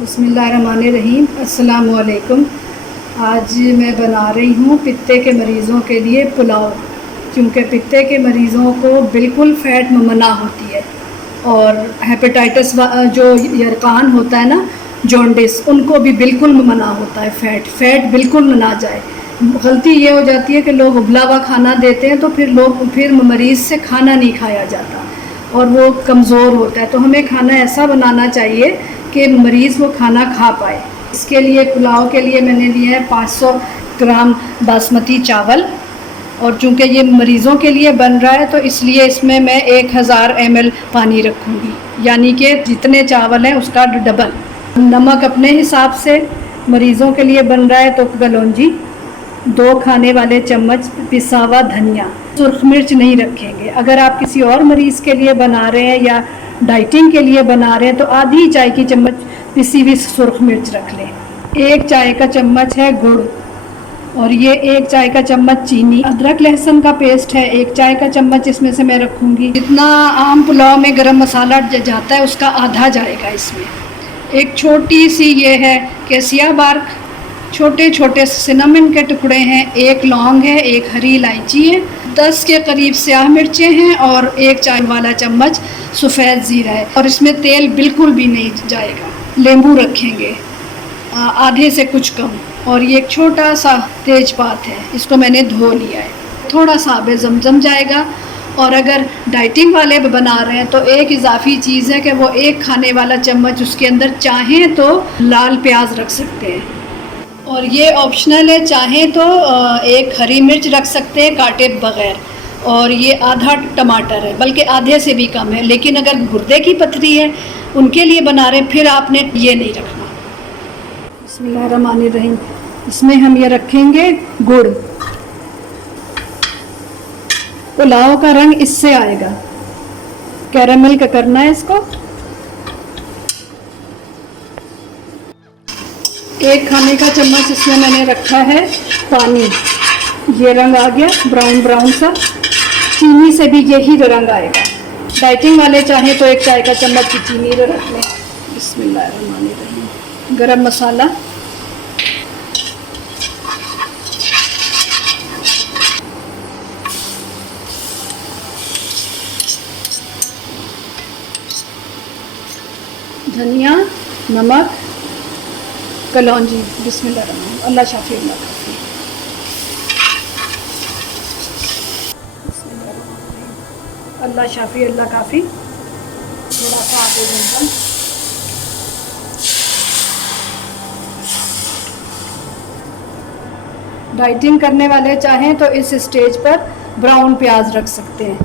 बिस्मिल्लाहिर्रहमानिर्रहीम। अस्सलाम वालेकुम। आज मैं बना रही हूँ पित्ते के मरीज़ों के लिए पुलाव, क्योंकि पित्ते के मरीज़ों को बिल्कुल फ़ैट मना होती है और हेपेटाइटिस जो यरकान होता है ना, जॉन्डिस, उनको भी बिल्कुल मना होता है। फ़ैट बिल्कुल ना जाए। गलती ये हो जाती है कि लोग उबला हुआ खाना देते हैं तो फिर मरीज़ से खाना नहीं खाया जाता और वो कमज़ोर होता है। तो हमें खाना ऐसा बनाना चाहिए कि मरीज़ वो खाना खा पाए। इसके लिए पुलाव के लिए मैंने लिया है 500 ग्राम बासमती चावल, और चूँकि ये मरीज़ों के लिए बन रहा है तो इसलिए इसमें मैं 1000 ml पानी रखूँगी, यानी कि जितने चावल हैं उसका डबल। नमक अपने हिसाब से, मरीज़ों के लिए बन रहा है तो कलौंजी, 2 खाने वाले चम्मच पिसा हुआ धनिया। सुर्ख मिर्च नहीं रखेंगे। अगर आप किसी और मरीज़ के लिए बना रहे हैं या डाइटिंग के लिए बना रहे हैं तो आधी चाय की चम्मच पिसी हुई सुर्ख मिर्च रख लें। 1 चाय का चम्मच है गुड़, और ये 1 चाय का चम्मच चीनी। अदरक लहसुन का पेस्ट है 1 चाय का चम्मच, इसमें से मैं रखूँगी। जितना आम पुलाव में गरम मसाला जाता है उसका आधा जाएगा इसमें। एक छोटी सी ये है कैसिया बार्क, छोटे छोटे सिनेमन के टुकड़े हैं, 1 लौंग है, 1 हरी इलायची है, 10 के करीब स्याह मिर्चें हैं और 1 चाय वाला चम्मच सफ़ेद ज़ीरा है, और इसमें तेल बिल्कुल भी नहीं जाएगा। लेंबू रखेंगे आधे से कुछ कम, और ये एक छोटा सा तेज़पात है, इसको मैंने धो लिया है। थोड़ा सा आबे ज़मज़म जाएगा। और अगर डाइटिंग वाले बना रहे हैं तो एक इजाफी चीज़ है कि वो 1 खाने वाला चम्मच उसके अंदर चाहें तो लाल प्याज रख सकते हैं, और ये ऑप्शनल है। चाहें तो 1 हरी मिर्च रख सकते हैं काटे बग़ैर, और ये आधा टमाटर है, बल्कि आधे से भी कम है। लेकिन अगर गुर्दे की पथरी है उनके लिए बना रहे हैं फिर आपने ये नहीं रखना। बिस्मिल्लाहिर्रहमानिर्रहीम। इसमें हम ये रखेंगे गुड़। पुलाव का रंग इससे आएगा, कैरामल का करना है इसको। 1 खाने का चम्मच इसमें मैंने रखा है पानी। ये रंग आ गया ब्राउन ब्राउन सा। चीनी से भी यही रंग आएगा। डाइटिंग वाले चाहें तो 1 चाय का चम्मच की चीनी रख लें। बिस्मिल्लाहिर्रहमानिर्रहीम। गरम मसाला, धनिया, नमक, कलौंजी। बिस्मिल्लाहिर्रहमानिर्रहीम। अल्लाह शाफी अल्लाह काफ़ी। अल्लाह शाफी अल्लाह काफ़ी। थोड़ा सा आटे जमजम। डाइटिंग करने वाले चाहें तो इस स्टेज पर ब्राउन प्याज रख सकते हैं,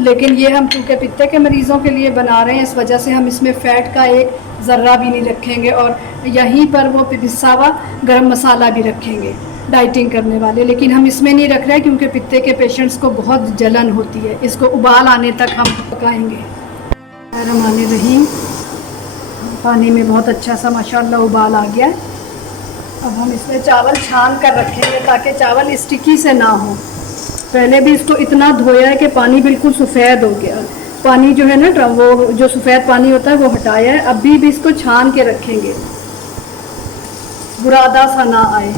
लेकिन ये हम चूँकि पित्ते के मरीज़ों के लिए बना रहे हैं इस वजह से हम इसमें फ़ैट का एक ज़र्रा भी नहीं रखेंगे, और यहीं पर वो पिसा हुआ गरम मसाला भी रखेंगे डाइटिंग करने वाले। लेकिन हम इसमें नहीं रख रहे क्योंकि पित्ते के पेशेंट्स को बहुत जलन होती है। इसको उबाल आने तक हम पकाएंगे। रहमानिर्रहीम। पानी में बहुत अच्छा सा माशाल्लाह उबाल आ गया है। अब हम इसमें चावल छान कर रखेंगे ताकि चावल स्टिकी से ना हो। पहले भी इसको इतना धोया है कि पानी बिल्कुल सफ़ेद हो गया। पानी जो है ना, वो जो सफ़ेद पानी होता है वो हटाया है। अभी भी इसको छान के रखेंगे, बुरादा सा ना आए।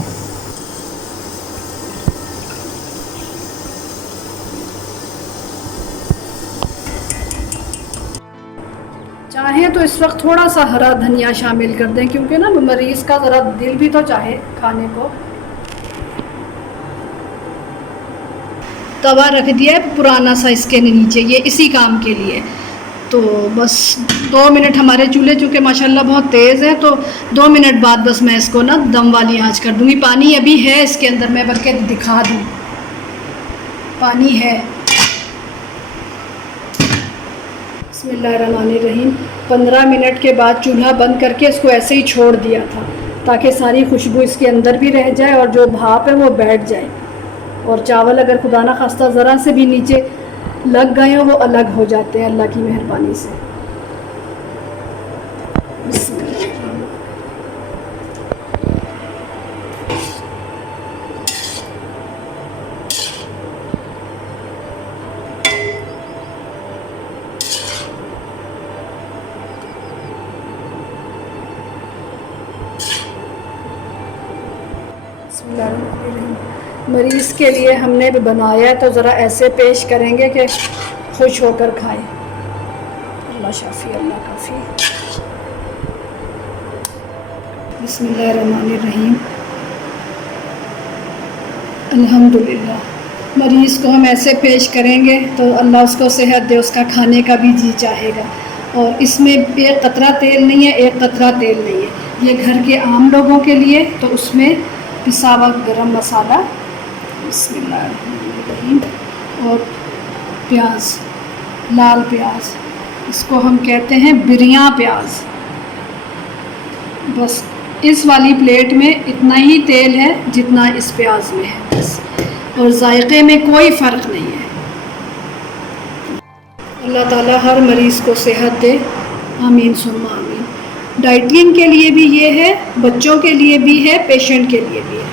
चाहें तो इस वक्त थोड़ा सा हरा धनिया शामिल कर दें, क्योंकि ना मरीज़ का ज़रा दिल भी तो चाहे खाने को। तवा रख दिया है पुराना सा इसके नीचे, ये इसी काम के लिए। तो बस 2 मिनट हमारे चूल्हे चूँकि माशाल्लाह बहुत तेज़ है, तो 2 मिनट बाद बस मैं इसको ना दम वाली आंच कर दूँगी। पानी अभी है इसके अंदर, मैं बल्कि दिखा दूँ, पानी है। बिस्मिल्लाहिर्रहमानिर्रहीम। 15 मिनट के बाद चूल्हा बंद करके इसको ऐसे ही छोड़ दिया था ताकि सारी खुशबू इसके अंदर भी रह जाए और जो भाप है वो बैठ जाए, और चावल अगर खुदा ना खास्ता ज़रा से भी नीचे लग गए हो वो अलग हो जाते हैं अल्लाह की मेहरबानी से। बिस्मिल्लाहिर्रहमानिर्रहीम। मरीज़ के लिए हमने भी बनाया है तो ज़रा ऐसे पेश करेंगे कि खुश होकर खाएं। अल्लाह शाफ़ी अल्लाह काफ़ी। बिस्मिल्लाहिर्रहमानिर्रहीम। अल्हम्दुलिल्लाह। मरीज़ को हम ऐसे पेश करेंगे तो अल्लाह उसको सेहत दे, उसका खाने का भी जी चाहेगा। और इसमें एक कतरा तेल नहीं है, एक कतरा तेल नहीं है। ये घर के आम लोगों के लिए तो उसमें पिसा हुआ गरम मसाला, बिस्मिल्लाहिर्रहमानिर्रहीम, और प्याज, लाल प्याज, इसको हम कहते हैं बिरियां प्याज। बस इस वाली प्लेट में इतना ही तेल है जितना इस प्याज में है बस, और जायके में कोई फ़र्क नहीं है। अल्लाह ताला हर मरीज़ को सेहत दे, आमीन सुम्मा आमीन। डाइटिंग के लिए भी ये है, बच्चों के लिए भी है, पेशेंट के लिए भी है।